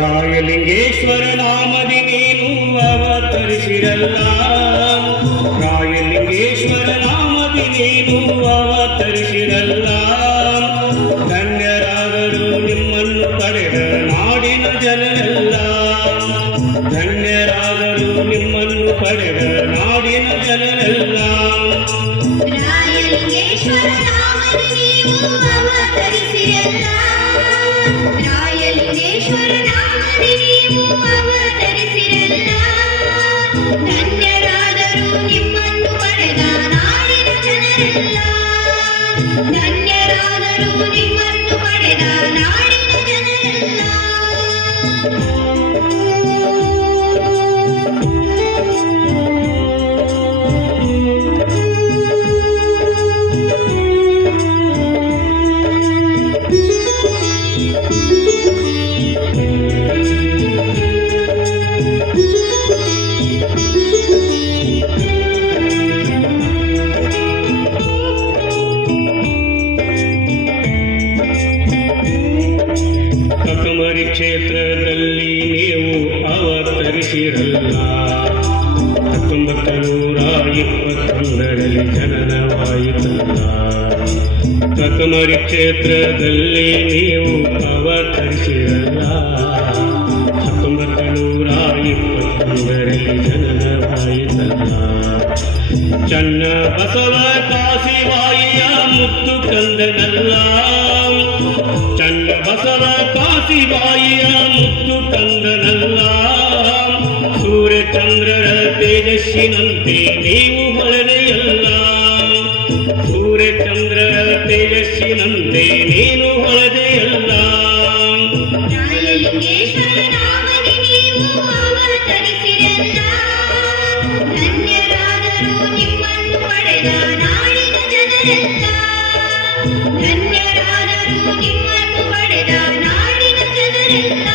ರಾಯಲಿಂಗೇಶ್ವರ ನಾಮದಿ ನೀನು ಅವತರಿಸಿರಲ್ಲ, ರಾಯಲಿಂಗೇಶ್ವರ ನಾಮದಿ ನೀನು ಅವತರಿಸಿರಲ್ಲ. ಧನ್ಯರಾದರು ನಿಮ್ಮನ್ನು ಪಡೆದ ನಾಡಿನ ಜನರೆಲ್ಲ, ಧನ್ಯರಾದರು ನಿಮ್ಮನ್ನು ಪಡೆದ ನಾಡಿನ ಜನರೆಲ್ಲ. ರಾಯಲಿಂಗೇಶ್ವರ ನಾಮದಿ ನೀವು ಅವತರಿಸಿರಲ್ಲ, ರಾಯಲಿಂಗೇಶ್ವರ ನಾಮದಿ ನೀವು ಅವತರಿಸಿರಲ್ಲ. ಧನ್ಯರಾದರು ನಿಮ್ಮನ್ನು ಪಡೆದ ನಾಡಿನ ಜನರೆಲ್ಲ, ಧನ್ಯರಾದರು ನಿಮ್ಮನ್ನು ಪಡೆದ ನಾಡಿನ ಜನರೆಲ್ಲ. ಕಕಮರಿ ಕ್ಷೇತ್ರದಲ್ಲಿ ನೀವು ಅವತರಿಸಿರಲ್ಲ, 1921ರಲ್ಲಿ ಜನನವಾಯಿತಲ್ಲ. ಕಕಮರಿ ಕ್ಷೇತ್ರದಲ್ಲಿ ನೀವು ಅವತರಿಸಿರಲ್ಲ, 1921ರಲ್ಲಿ ಜನನವಾಯಿತಲ್ಲ. ಚನ್ನ ಬಸವ ಕಾಸಿಬಾಯಿಯ ಮುತ್ತು ಕಂದನಲ್ಲ, ಚನ್ನ ಬಸವ ಕಾಸಿಬಾಯಿಯ ಮುತ್ತು ಕಂದನಲ್ಲ. ಸೂರ್ಯಚಂದ್ರರ ತೇಜಸ್ಸಿನಂತೆ ನೀವು ಹೊಳೆದೆಯಲ್ಲ, ಸೂರ್ಯಚಂದ್ರರ ತೇಜಸ್ಸಿನಂತೆ ನೀನು ಹೊಳೆದೆಯಲ್ಲ. ರಾಯಲಿಂಗೇಶ್ವರ ನಾಮದಿ ನೀವು ಅವತರಿಸಿರಲ್ಲ, ಧನ್ಯರಾದರು ನಿಮ್ಮನ್ನು ಪಡೆದ ನಾಡಿನ ಜನರೆಲ್ಲ, ಧನ್ಯರಾದರು ನಿಮ್ಮನ್ನು ಪಡೆದ ನಾಡಿನ ಜನರೆಲ್ಲ.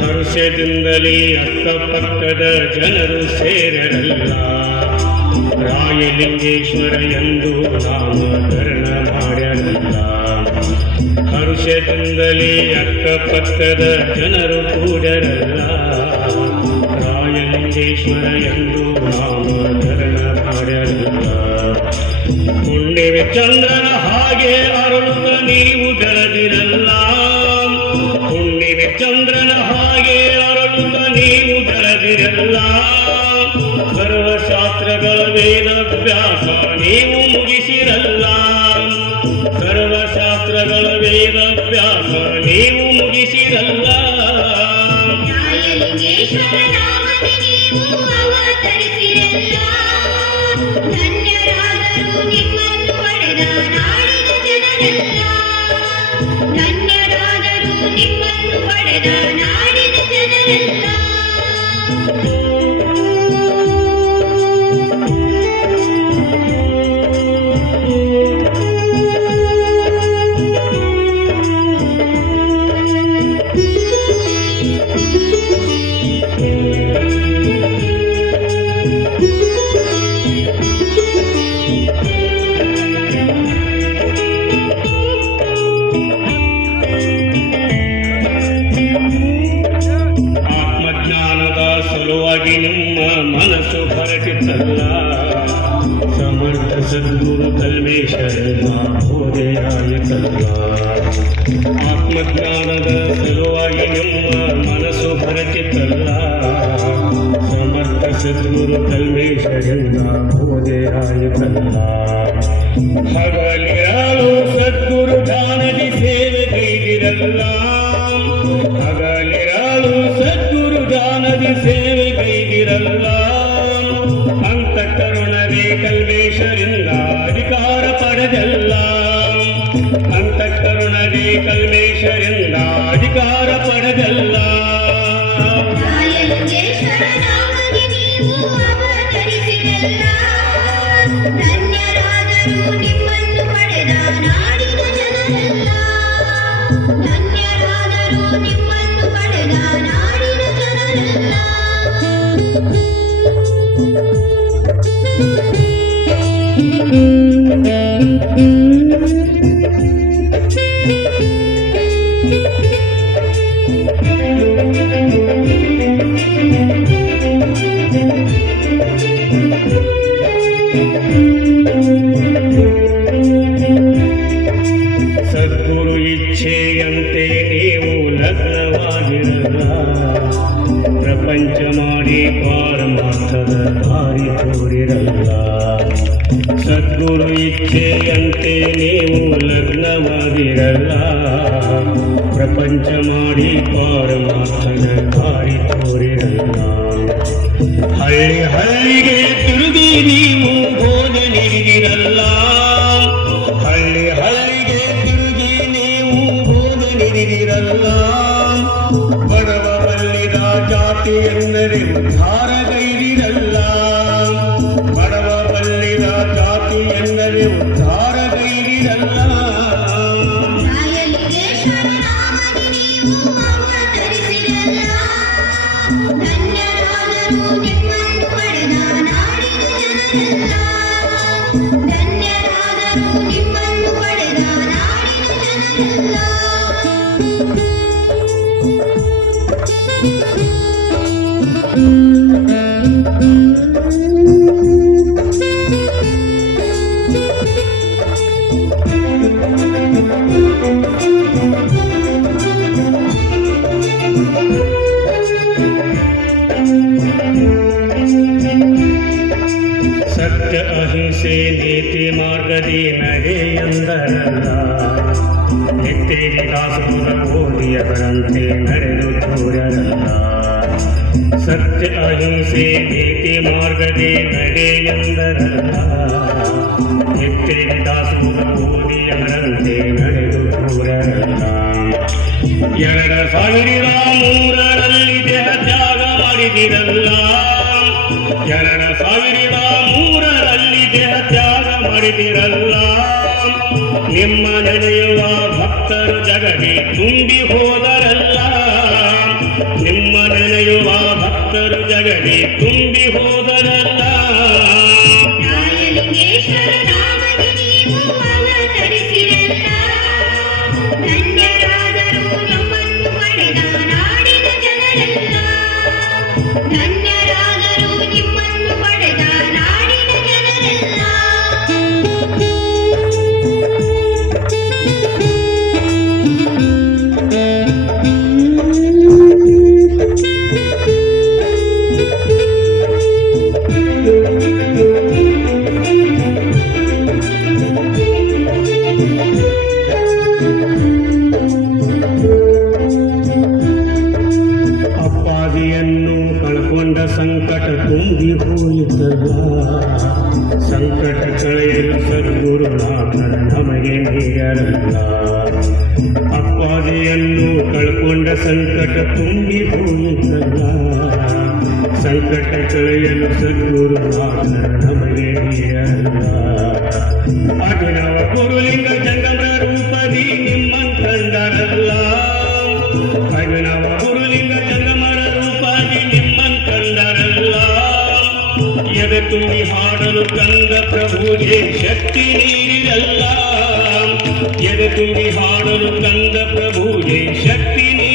ಹರ್ಷದಿಂದಲೇ ಅಕ್ಕಪಕ್ಕದ ಜನರು ಸೇರರಲ್ಲ, ರಾಯಲಿಂಗೇಶ್ವರ ಎಂದು ನಾಮಕರಣ ಮಾಡ್ಯಾರಲ್ಲ. ಹರ್ಷದಿಂದಲೇ ಅಕ್ಕಪಕ್ಕದ ಜನರು ಕೂಡರಲ್ಲ, ರಾಯಲಿಂಗೇಶ್ವರ ಎಂದು ನಾಮಕರಣ ಮಾಡ್ಯಾರಲ್ಲ. ಹುಣ್ಣಿಮೆ ಚಂದ್ರನ ಹಾಗೆ ಅರಳುತ್ತ ನೀವು ಬೆಳೆದಿರಲ್ಲ, ಹುಣ್ಣಿಮೆ ಚಂದ್ರನ ಹಾಗೆ ಅರಳುತ್ತ ನೀವು ಬೆಳೆದಿರಲ್ಲ. ಸರ್ವಶಾಸ್ತ್ರಗಳ ವೇದಾಭ್ಯಾಸ ನೀವು ಮುಗಿಸಿರಲ್ಲ, ಸರ್ವಶಾಸ್ತ್ರಗಳ ವೇದಾಭ್ಯಾಸ ನೀವು ಮುಗಿಸಿರಲ್ಲ. ರಾಯಲಿಂಗೇಶ್ವರ ನಾಮದಿ ನೀವು ಅವತರಿಸಿರಲ್ಲ, ಧನ್ಯರಾದರು ನಿಮ್ಮನ್ನು ಪಡೆದ ನಾಡಿನ ಜನರೆಲ್ಲ, ಧನ್ಯರಾದರು ನಿಮ್ಮನ್ನು ಪಡೆದ ನಾಡಿನ ಜನರೆಲ್ಲ. ಆತ್ಮಜ್ಞಾನದ ಸಲುವಾಗಿ ಸದ್ಗುರು ಕಲ್ಮೇಶ್ವರನ ಬೋಧೆಯಾಯಿತಲ್ಲ. ಆತ್ಮಜ್ಞಾನದ ಸಲುವಾಗಿ ನಿಮ್ಮ ಮನಸ್ಸು ಹೊರಟಿತಲ್ಲ. ಸಮರ್ಥ ಸದ್ಗುರು ಕಲ್ಮೇಶ್ವರನ ಬೋಧೆಯಾಯಿತಲ್ಲ. ಹಗಲಿರಲು ಸದ್ಗುರು ಧ್ಯಾನದಿ ಸೇವೆ ಕೈಗಿರಲ್ಲ. ಹಗಲಿರಲು ಸದ್ಗುರು ಧ್ಯಾನದಿ ಸೇವೆ ಕೈಗಿರಲ್ಲ. ಅಂತಃಕರುಣವೇ ಕಲ್ಮೇಶ್ವರಿಂದ ಅಧಿಕಾರ ಪಡೆದಲ್ಲ. ಅಂತಃಕರುಣವೇ ಕಲ್ಮೇಶ್ವರಿಂದ ಅಧಿಕಾರ ಪಡೆದಲ್ಲ. ರಾಯಲಿಂಗೇಶ್ವರ ನಾಮದಿ ನೀವು ಅವತರಿಸಿರಲ್ಲ. ಧನ್ಯರಾದರು ನಿಮ್ಮನ್ನು ಪಡೆದ ನಾಡಿನ ಜನರೆಲ್ಲ. ಧನ್ಯರಾದರು ನಿಮ್ಮನ್ನು ಪಡೆದ ನಾಡಿನ ಜನರೆಲ್ಲ. ಸದ್ಗುರು ಇಚ್ಛೆಯಂತೆ ನೀವು ಲಗ್ನವಾಗಿರಲ್ಲ. ಪ್ರಪಂಚ ಮಾಡಿ ಪಾರಮಾರ್ಥದ ದಾರಿ ತೋರಿರಲ್ಲ. ಸದ್ಗುರು ಇಚ್ಛೆಯಂತೆ ನೀವು ಲಗ್ನವಾಗಿರಲ್ಲ. ಪ್ರಪಂಚ ಮಾಡಿ ಪಾರಮಾರ್ಥದ ದಾರಿ ತೋರಿರಲ್ಲ. ಹಳ್ಳಿ ಹಳ್ಳಿಗೆ ತಿರುಗಿ ನೀವು ಬೋಧನೆ ನೀಡಿರಲ್ಲ. ಹಳ್ಳಿ ಹಳ್ಳಿಗೆ ತಿರುಗಿ ನೀವು ಬೋಧನೆ ನೀಡಿರಲ್ಲ. ಬಡವ ಬಲ್ಲಿದ ಜಾತಿ ಎಂದರೆ ಉದ್ಧಾರಗೈದಿರಲ್ಲ. ಬಡವ ಬಲ್ಲಿದ ಜಾತಿ ಎಂದರೆ ಉದ್ಧಾರಗೈದಿರಲ್ಲ. ರಾಯಲಿಂಗೇಶ್ವರ ನಾಮದಿ ನೀವು ಅವತರಿಸಿರಲ್ಲ. ಧನ್ಯರಾದರು ನಿಮ್ಮನ್ನು ಪಡೆದ ನಾಡಿನ ಜನರೆಲ್ಲ. ಧನ್ಯರಾದರು ನಿಮ್ಮನ್ನು ಪಡೆದ ನಾಡಿನ ಜನರೆಲ್ಲ. ಸತ್ಯ ಅಹಿಂಸೆ ನೀತಿ ಮಾರ್ಗದಿ ನಡೆ ಎಂದರಲ್ಲ. ನಿತ್ಯೇರಿ ದಾಸೋಹ ಓದಿಯವರಂತೆ ನಡೆದು ತೋರಲ್ಲ. ಸತ್ಯ ಅಹಿಂಸೆ ನೀತಿ ಮಾರ್ಗದಿ ನಡೆ ಎಂದರಲ್ಲ. ನಿತ್ಯೇರಿ ದಾಸೋಹ ಓದಿಯವರಂತೆ ನಡೆದು ತೋರಲ್ಲ. 2003ರಲ್ಲಿ ದೇಹ ತ್ಯಾಗ ಮಾಡಿದಿರಲ್ಲ. 2003ರಲ್ಲಿ ದೇಹ ತ್ಯಾಗ ಮಾಡಿದಿರಲ್ಲ. ನಿಮ್ಮ ನೆನೆಯುವ ಭಕ್ತರು ಜಗದಿ ತುಂಬಿ ಹೋದರಲ್ಲ. ನಿಮ್ಮ ನೆನೆಯುವ ಭಕ್ತರು ಜಗದಿ ತುಂಬಿ ಹೋದರಲ್ಲ. ರಾಯಲಿಂಗೇಶ್ವರ ನಾಮದಿ ನೀವು ಅವತರಿಸಿರಲ್ಲ. ಧನ್ಯರಾದರು ನಿಮ್ಮನ್ನು ಪಡೆದ ನಾಡಿನ ಜನರೆಲ್ಲ. ಧನ್ಯರಾದರು ನಿಮ್ಮನ್ನು ಪಡೆದ ನಾಡಿನ ಜನರೆಲ್ಲ. ಅಪ್ಪಾಜಿಯನ್ನು ಕಳ್ಕೊಂಡ ಸಂಕಟ ತುಂಬಿ ಹೋಯಿತಲ್ಲ. ಸಂಕಟ ಕಳೆಯಲು ಸದ್ಗುರುನಾಥರ ನಮಗೆ ನೀಡರಲ್ಲ. ಅಪ್ಪಾಜಿಯನ್ನು ಕಳ್ಕೊಂಡ ಸಂಕಟ ತುಂಬಿ ಹೋಯಿತಲ್ಲ. ಸಂಕಟ ಕಳೆಯಲು ಸದ್ಗುರುನಾಥರ ನಮಗೆ ನೀಡರಲ್ಲ. ಅಭಿನವ ಗುರುಲಿಂಗ ಜಂಗಮ ರೂಪದಿ ನಿಮ್ಮನ್ನು ಕಂಡರಲ್ಲ. ಅಭಿನವ ಗುರುಲಿಂಗ ಜಂಗಮರ ರೂಪದಿ ನಿಮ್ಮನ್ನು ಕಂಡರಲ್ಲ. ಎದೆ ತುಂಬಿ ಹಾಡಲು ಕಂದ ಪ್ರಭುಗೆ ಶಕ್ತಿ ನೀಡಿರಲ್ಲ. ಎದೆ ತುಂಬಿ ಹಾಡಲು ಕಂದ ಪ್ರಭುಗೆ ಶಕ್ತಿ ನೀಡಿರಲ್ಲ.